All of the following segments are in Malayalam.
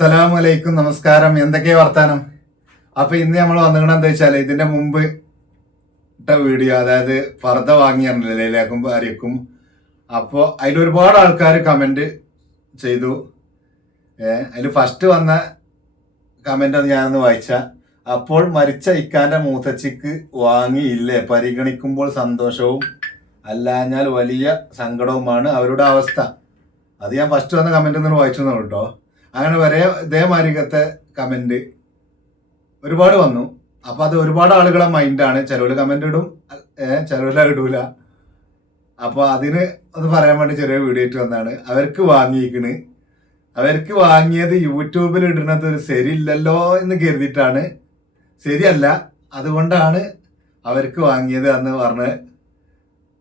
അസ്സലാമു അലൈക്കും, നമസ്കാരം. എന്തൊക്കെയാ വർത്താനം? അപ്പൊ ഇന്ന് നമ്മൾ വന്നിട്ട് എന്താ വെച്ചാല്, ഇതിന്റെ മുമ്പ് ഇട്ട വീഡിയോ, അതായത് പർദ്ദ വാങ്ങിയാണല്ലോ ലൈലാക്കും ഭാര്യക്കും. അപ്പോൾ അതിൽ ഒരുപാട് ആൾക്കാർ കമന്റ് ചെയ്തു. അതിൽ ഫസ്റ്റ് വന്ന കമന്റ് ഒന്ന് ഞാനൊന്ന് വായിച്ച. അപ്പോൾ മരിച്ച ഇക്കാന്റെ മൂത്തച്ചിക്ക് വാങ്ങിയില്ലേ, പരിഗണിക്കുമ്പോൾ സന്തോഷവും അല്ലാഞ്ഞാൽ വലിയ സങ്കടവുമാണ് അവരുടെ അവസ്ഥ. അത് ഞാൻ ഫസ്റ്റ് വന്ന കമന്റ് ഒന്ന് വായിച്ചു കേട്ടോ. അങ്ങനെ വരെ ഇതേമാതിരിക്കത്തെ കമന്റ് ഒരുപാട് വന്നു. അപ്പൊ അത് ഒരുപാട് ആളുകളെ മൈൻഡാണ്. ചിലവര് കമന്റ് ഇടും, ചിലവര് ഇടൂല. അപ്പൊ അതിന് ഒന്ന് പറയാൻ വേണ്ടി ചെറിയ വീഡിയോ ആയിട്ട് വന്നാണ്. അവർക്ക് വാങ്ങിയിരിക്കണ്, അവർക്ക് വാങ്ങിയത് യൂട്യൂബിൽ ഇടുന്നത് ഒരു ശരിയില്ലല്ലോ എന്ന് കരുതിയിട്ടാണ്. ശരിയല്ല, അതുകൊണ്ടാണ് അവർക്ക് വാങ്ങിയത് എന്ന് പറഞ്ഞ്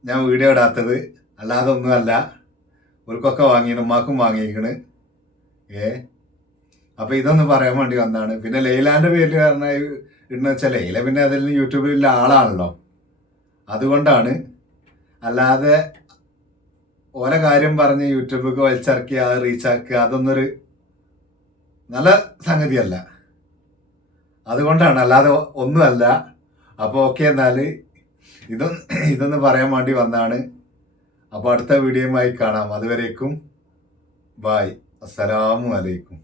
ഞാൻ വീഡിയോ ഇടാത്തത്. അല്ലാതെ ഒന്നുമല്ല, അവർക്കൊക്കെ വാങ്ങിയാണ്, ഉമ്മാക്കും വാങ്ങിയിരിക്കണ്. അപ്പൊ ഇതൊന്ന് പറയാൻ വേണ്ടി വന്നാണ്. പിന്നെ ലൈലാന്റെ പേരിൽ പറഞ്ഞ ഇടുന്ന വെച്ചാൽ ലൈല പിന്നെ അതിൽ യൂട്യൂബിലുള്ള ആളാണല്ലോ, അതുകൊണ്ടാണ്. അല്ലാതെ ഓരോ കാര്യം പറഞ്ഞ് യൂട്യൂബിലേക്ക് വലിച്ചിറക്കി അത് റീച്ചാക്കുക, അതൊന്നൊരു നല്ല സംഗതിയല്ല. അതുകൊണ്ടാണ്, അല്ലാതെ ഒന്നുമല്ല. അപ്പോൾ ഓക്കെ, എന്നാൽ ഇതൊന്ന് പറയാൻ വേണ്ടി വന്നാണ്. അപ്പോൾ അടുത്ത വീഡിയോയുമായി കാണാം. അതുവരേക്കും ബായ്, അസ്സലാമു അലൈക്കും.